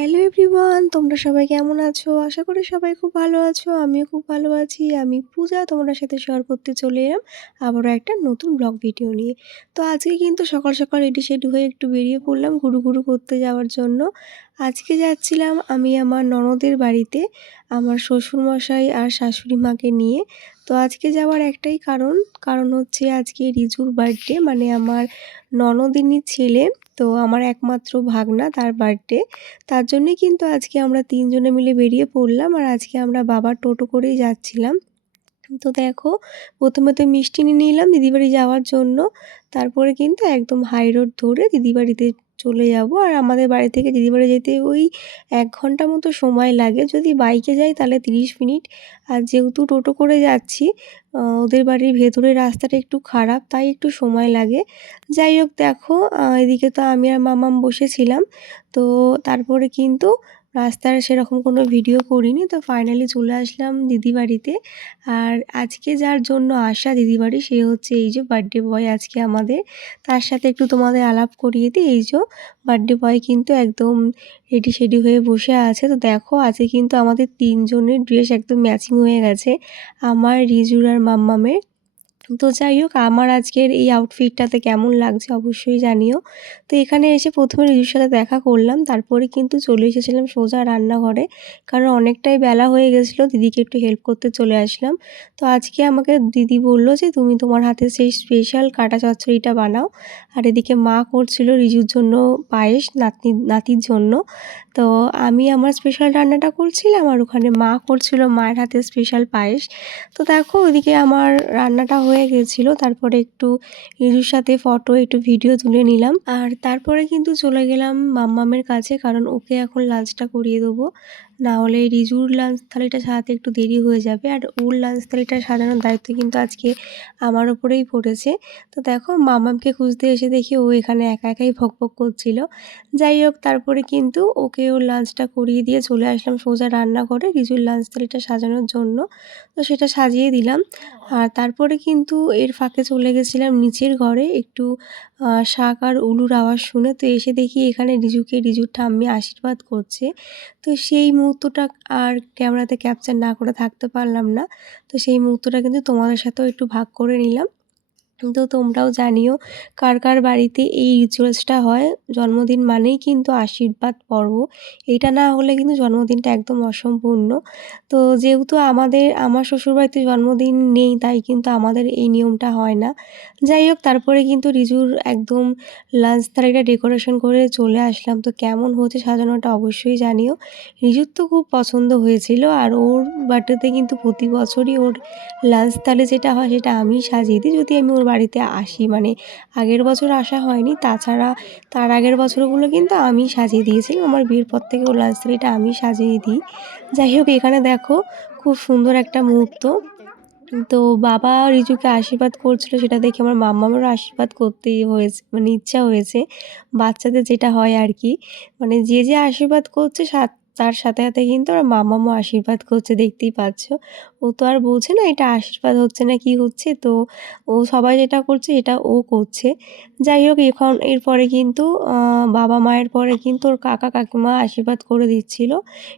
Hello everyone তোমরা সবাই কেমন আছো? আশা করি সবাই খুব ভালো আছো, আমিও খুব ভালো আছি। আমি পূজা, তোমাদের সাথে শেয়ার করতে চলে এলাম আবারও একটা নতুন ব্লগ ভিডিও নিয়ে। তো আজকে কিন্তু সকাল সকাল রেডি সেডি হয়ে একটু বেরিয়ে পড়লাম ঘুরু ঘুরু করতে যাওয়ার জন্য। আজকে যাচ্ছিলাম আমি আমার ননদের বাড়িতে, আমার শ্বশুরমশাই আর শাশুড়ি মাকে নিয়ে। তো আজকে যাওয়ার একটাই কারণ কারণ হচ্ছে আজকে রিজুর বার্থডে মানে আমার ননদিনীর ছেলে। তো আমার একমাত্র ভাগনা তার বার্থডে তার জন্যই কিন্তু আজকে আমরা তিনজনে মিলে বেরিয়ে পড়লাম আর আজকে আমরা বাবার টোটো করেই যাচ্ছিলাম। তো দেখো, প্রথমে তো মিষ্টি নিয়ে নিলাম দিদিবাড়ি যাওয়ার জন্য। তারপরে কিন্তু একদম হাই রোড ধরে দিদিবাড়িতে চলে যাব। আর আমাদের বাড়ি থেকে দিদিবাড়ি যেতে ওই এক ঘণ্টা মতো সময় লাগে। যদি বাইকে যাই তাহলে তিরিশ মিনিট। আর যেহেতু টোটো করে যাচ্ছি ওদের বাড়ির ভেতরের রাস্তাটা একটু খারাপ, তাই একটু সময় লাগে। যাই হোক দেখো এদিকে তো আমি আর মামাম বসেছিলাম। তো তারপরে কিন্তু রাস্তার সেরকম কোনো ভিডিও করিনি, তো ফাইনালি চলে আসলাম দিদি বাড়িতে। আর আজকে যার জন্য আসা দিদি বাড়ি, সে হচ্ছে এই যে বার্থডে বয় আজকে আমাদের। তার সাথে একটু তোমাদের আলাপ করিয়ে দিই। এই যে বার্থডে বয় কিন্তু একদম রেডি সেডি হয়ে বসে আছে। তো দেখো, আজকে কিন্তু আমাদের তিনজনের ড্রেস একদম ম্যাচিং হয়ে গেছে। আমার রিজুর আর মাম্মামের। তো যাই হোক, আমার আজকের এই আউটফিটটাতে কেমন লাগছে অবশ্যই জানিও। তো এখানে এসে প্রথমে রিজুর সাথে দেখা করলাম, তারপরে কিন্তু চলে এসেছিলাম সোজা রান্নাঘরে, কারণ অনেকটাই বেলা হয়ে গেছিল, দিদিকে একটু হেল্প করতে চলে আসলাম। তো আজকে আমাকে দিদি বলল যে, তুমি তোমার হাতে সেই স্পেশাল কাটা চচ্চড়িটা বানাও। আর এদিকে মা করছিল রিজুর জন্য পায়েস, নাতনি, নাতির জন্য। তো আমি আমার স্পেশাল রান্নাটা করছিলাম আর ওখানে মা করছিল মায়ের হাতে স্পেশাল পায়েস। তো দেখো, ওইদিকে আমার রান্নাটা হয়ে গেছিল, তারপরে একটু ইরুর সাথে ফটো একটু ভিডিও তুলে নিলাম। আর তারপরে কিন্তু চলে গেলাম মাম্মামের কাছে, কারণ ওকে এখন লাঞ্চটা করিয়ে দেবো। না হলে রিজুর লাঞ্চ থালিটা সাজাতে একটু দেরি হয়ে যাবে। আর ওর লাঞ্চ থালিটা সাজানোর দায়িত্ব কিন্তু আজকে আমার ওপরেই পড়েছে। তো দেখো, মামামকে খুঁজতে এসে দেখি ও এখানে একা একাই ভক ভক করছিল। যাই হোক, তারপরে কিন্তু ওকে ওর লাঞ্চটা করিয়ে দিয়ে চলে আসলাম সোজা রান্না করে রিজুর লাঞ্চ থালিটা সাজানোর জন্য। তো সেটা সাজিয়ে দিলাম। আর তারপরে কিন্তু এর ফাঁকে চলে গেছিলাম নিচের ঘরে একটু শাক আর উলুর আওয়াজ শুনে তো এসে দেখি এখানে রিজুকে রিজুর ঠাম্মি আশীর্বাদ করছে। তো সেই মুহূর্তটা আর ক্যামেরাতে ক্যাপচার না করে থাকতে পারলাম না। তো সেই মুহূর্তটা কিন্তু তোমাদের সাথেও একটু ভাগ করে নিলাম। তো তোমরাও জানিও, কার কার বাড়িতে এই রিচুয়ালসটা হয়? জন্মদিন মানেই কিন্তু আশীর্বাদ পর্ব। এটা না হলে কিন্তু জন্মদিনটা একদম অসম্পূর্ণ। তো যেহেতু আমাদের, আমার শ্বশুরবাড়িতে জন্মদিন নেই, তাই কিন্তু আমাদের এই নিয়মটা হয় না। যাই হোক, তারপরে কিন্তু রিজুর একদম লাঞ্চ থালিটা ডেকোরেশন করে চলে আসলাম। তো কেমন হচ্ছে সাজানোটা অবশ্যই জানিও। রিজুর তো খুব পছন্দ হয়েছিল, আর ওর বার্থডেতে কিন্তু প্রতি বছরই ওর লাঞ্চ থালি যেটা হয় সেটা আমি সাজিয়ে দিই। যদি আমি ওর বাড়িতে আসি। মানে আগের বছর আসা হয়নি, তাছাড়া তার আগের বছরগুলো কিন্তু আমি সাজিয়ে দিয়েছিলাম। আমার বিয়ের পর থেকে ওর লাঞ্চ থালিটা আমি সাজিয়ে দিই। যাই হোক, এখানে দেখো খুব সুন্দর একটা মুহূর্ত। তো বাবা রিজুকে আশীর্বাদ করছিল, সেটা দেখে আমার মাম্মামেরও আশীর্বাদ করতেই হয়েছে মানে ইচ্ছা হয়েছে। বাচ্চাদের যেটা হয় আর কি মানে যে যে আশীর্বাদ করছে, সাত তার সাথে সাথে কিন্তু ওর মামামও আশীর্বাদ করছে, দেখতেই পাচ্ছ। ও তো আর বলছে না এটা আশীর্বাদ হচ্ছে না, কি হচ্ছে? তো ও সবাই যেটা করছে এটা ও করছে। যাই হোক, এখন এরপরে কিন্তু বাবা মায়ের পরে কিন্তু ওর কাকা কাকিমা আশীর্বাদ করে দিচ্ছিল,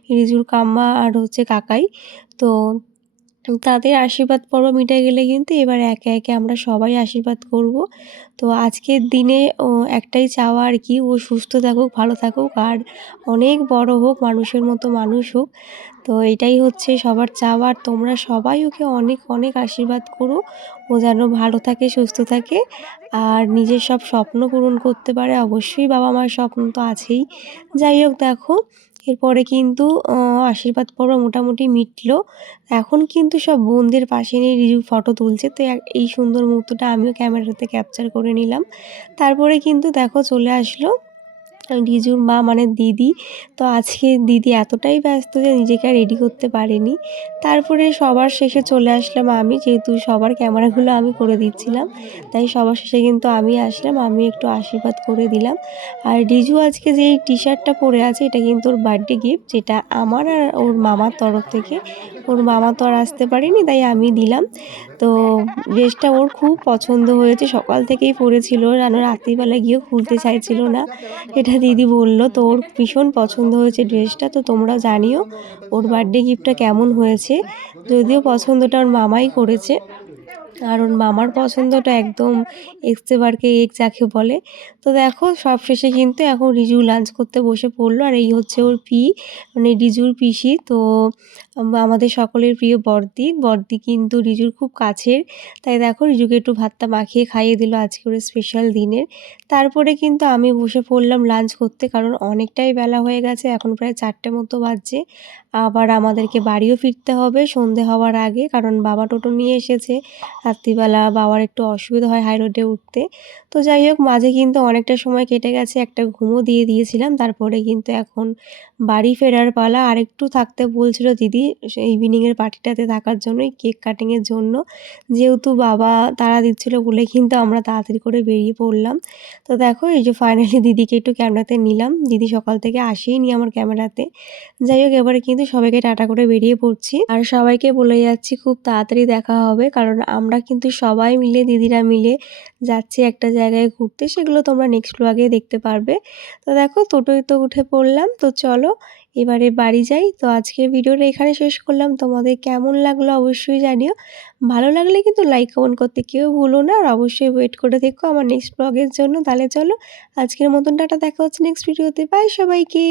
রিজুর কাম্মা আর হচ্ছে কাকাই। তো তাদের আশীর্বাদ পর্ব মিটে গেলে কিন্তু এবার একে একে আমরা সবাই আশীর্বাদ করব। তো আজকের দিনে একটাই চাওয়া আর কি, ও সুস্থ থাকুক, ভালো থাকুক আর অনেক বড় হোক, মানুষের মতো মানুষ হোক। তো এটাই হচ্ছে সবার চাওয়া আর তোমরা সবাই ওকে অনেক অনেক আশীর্বাদ করো। ও যেন ভালো থাকে, সুস্থ থাকে আর নিজের সব স্বপ্ন পূরণ করতে পারে। অবশ্যই বাবা মার স্বপ্ন তো আছেই। যাই হোক, দেখো এরপরে কিন্তু আশীর্বাদ পর্ব মোটামুটি মিটলো। এখন কিন্তু সব বন্ধের পাশে নিয়ে রিজু ফটো তুলছে। তো এই সুন্দর মুহূর্তটা আমিও ক্যামেরাতে ক্যাপচার করে নিলাম। তারপরে কিন্তু দেখো চলে আসলো রিজুর মা মানে দিদি, তো আজকে দিদি এতটাই ব্যস্ত যে নিজেকে আর রেডি করতে পারেনি। তারপরে সবার শেষে চলে আসলাম আমি, যেহেতু সবার ক্যামেরাগুলো আমি করে দিচ্ছিলাম, তাই সবার শেষে কিন্তু আমি আসলাম আমি একটু আশীর্বাদ করে দিলাম। আর রিজু আজকে যে এই টি শার্টটা পরে আছে, এটা কিন্তু ওর বার্থডে গিফট যেটা আমার আর ওর মামার তরফ থেকে। ওর মামা তো আর আসতে পারেনি, তাই আমি দিলাম। তো ড্রেসটা ওর খুব পছন্দ হয়েছে, সকাল থেকেই পরেছিল, যেন রাত্রিবেলা গিয়েও খুলতে চাইছিল না। এটা ড্রেসটা দিদি বলল, তোর ভীষণ পছন্দ হয়েছে ড্রেসটা, তো তোমরা জানিও ওর বার্থডে গিফটটা কেমন হয়েছে? যদিও পছন্দটা ওর মামাই করেছে। ওর মামার পছন্দটা একদম এক্সে বারকে এক যাকে বলে। তো দেখো, সব শেষে কিন্তু এখন রিজু লাঞ্চ করতে বসে পড়ল, আর এই হচ্ছে ওর পি মানে রিজুর পিসি। তো আমাদের সকলের প্রিয় বর্দি। বর্দি কিন্তু রিজুর খুব কাছের। তাই দেখো, রিজুকে একটু ভাতটা মাখিয়ে খাইয়ে দিল আজকে ওর স্পেশাল দিনের। তারপরে কিন্তু আমি বসে পড়লাম লাঞ্চ করতে, কারণ অনেকটাই বেলা হয়ে গেছে, এখন প্রায় চারটে মতো বাজছে। আবার আমাদেরকে বাড়িও ফিরতে হবে সন্ধে হওয়ার আগে, কারণ বাবা টোটো নিয়ে এসেছে। রাত্রিবেলা বাবার একটু অসুবিধা হয় হাই রোডে উঠতে তো যাই হোক, মাঝে কিন্তু অনেকটা সময় কেটে গেছে, একটা ঘুমও দিয়ে দিয়েছিলাম। তারপরে কিন্তু এখন বাড়ি ফেরার পালা। আর একটু থাকতে বলছিল দিদি ইভিনিংয়ের পার্টিটাতে থাকার জন্যই কেক কাটিংয়ের জন্য। যেহেতু বাবা তাড়া দিচ্ছিল বলে কিন্তু আমরা তাড়াতাড়ি করে বেরিয়ে পড়লাম। তো দেখো, এই যে ফাইনালি দিদিকে একটু ক্যামেরাতে নিলাম। দিদি সকাল থেকে আসেইনি আমার ক্যামেরাতে। যাই হোক, এবারে কিন্তু সবাইকে টাটা করে বেরিয়ে পড়ছি। আর সবাইকে বলে যাচ্ছি, খুব তাড়াতাড়ি দেখা হবে। কারণ আমরা কিন্তু সবাই মিলে, দিদিরা মিলে যাচ্ছি একটা ঘুরতে, সেগুলো তোমরা নেক্সট ব্লগে দেখতে পারবে। তো দেখো, টোটোয় তো উঠে পড়লাম। তো চলো, এবারে বাড়ি যাই। তো আজকের ভিডিওটা এখানে শেষ করলাম। তোমাদের কেমন লাগল অবশ্যই জানিও। ভালো লাগলে কিন্তু লাইক কমেন্ট করতে কেউ ভুলো না। আর অবশ্যই ওয়েট করে দেখো আমার নেক্সট ব্লগের জন্য। তাহলে চলো, আজকের মতন টাটা, দেখা হচ্ছে নেক্সট ভিডিওতে বাই সবাইকে।